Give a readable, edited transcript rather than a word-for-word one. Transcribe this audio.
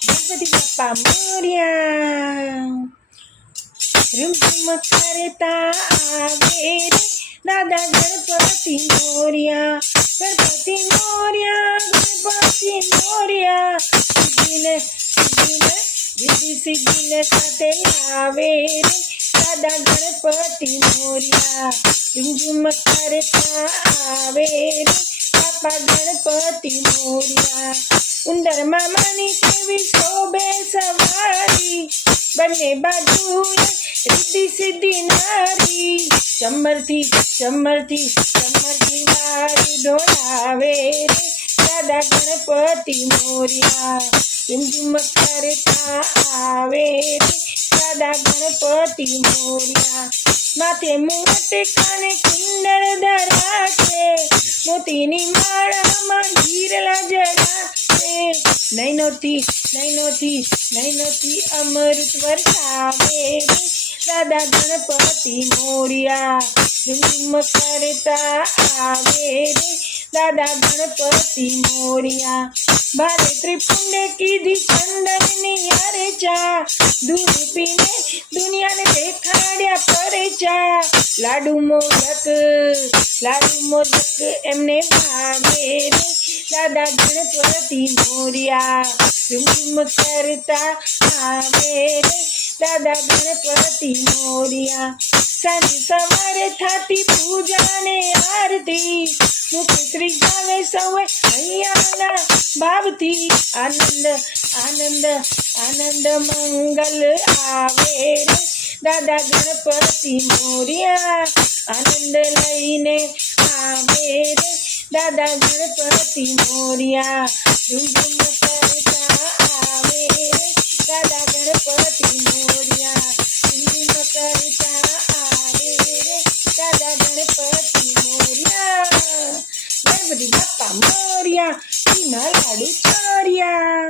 ગણપતિ બાપ્પા મોર્યા. રૂમઝૂમ કરતા આવે રે દાદા ગણપતિ મોર્યા. ગણપતિ મોર્યા, ગણપતિ મોર્યા. સિદ્ધિને સાથે આવે રે દાદા ગણપતિ મોર્યા. રૂમઝૂમ કરતા આવે રે બાપા ગણપતિ મોર્યા. ઉંદર મામાની કેવી શોભે સવારી, બંને બાજુએ રિદ્ધિ સિદ્ધિ નારી. ચમરથી વાળી ઢોળાવે રે દાદા ગણપતિ મોર્યા. રૂમઝૂમ કરતા આવે રે દાદા ગણપતિ મોર્યા. માથે મુગટ કાને કિંડળ ધરાશે, મોતીની માળામાં હીરલા જડાશે. નૈનોથી અમૃત વરસાવે રે દાદા ગણપતિ મોર્યા. રૂમઝૂમ કરતા આવે રે દાદા ગણપતિ મોર્યા. ભારે ત્રિપુંડે કીધી ચંદનની અરેચા, દૂધ પીને દુનિયાને દેખાડ્યા પરેચા. લાડુ મોદક એમને ભાવે રે દાદા ગણપતિ મોર્યા. રૂમઝૂમ કરતા આવે રે દાદા ગણપતિ મોર્યા. સાંજ સવારે થાતી પૂજા ને આરતી, મુખ શ્રી જાવે સૌએ હૈયાના ભાવથી. આનંદ મંગલ આવે રે દાદા ગણપતિ મોર્યા. આનંદ લઈને આવે રે દાદા ગણપતિ મોર્યા. રૂમઝૂમ કરતા આવે રે દાદા ગણપતિ મોર્યા. રૂમઝૂમ કરતા આવે રે દાદા ગણપતિ મોર્યા. ગણપતિ બાપ્પા મોર્યા. લાડુ ચોર્યા.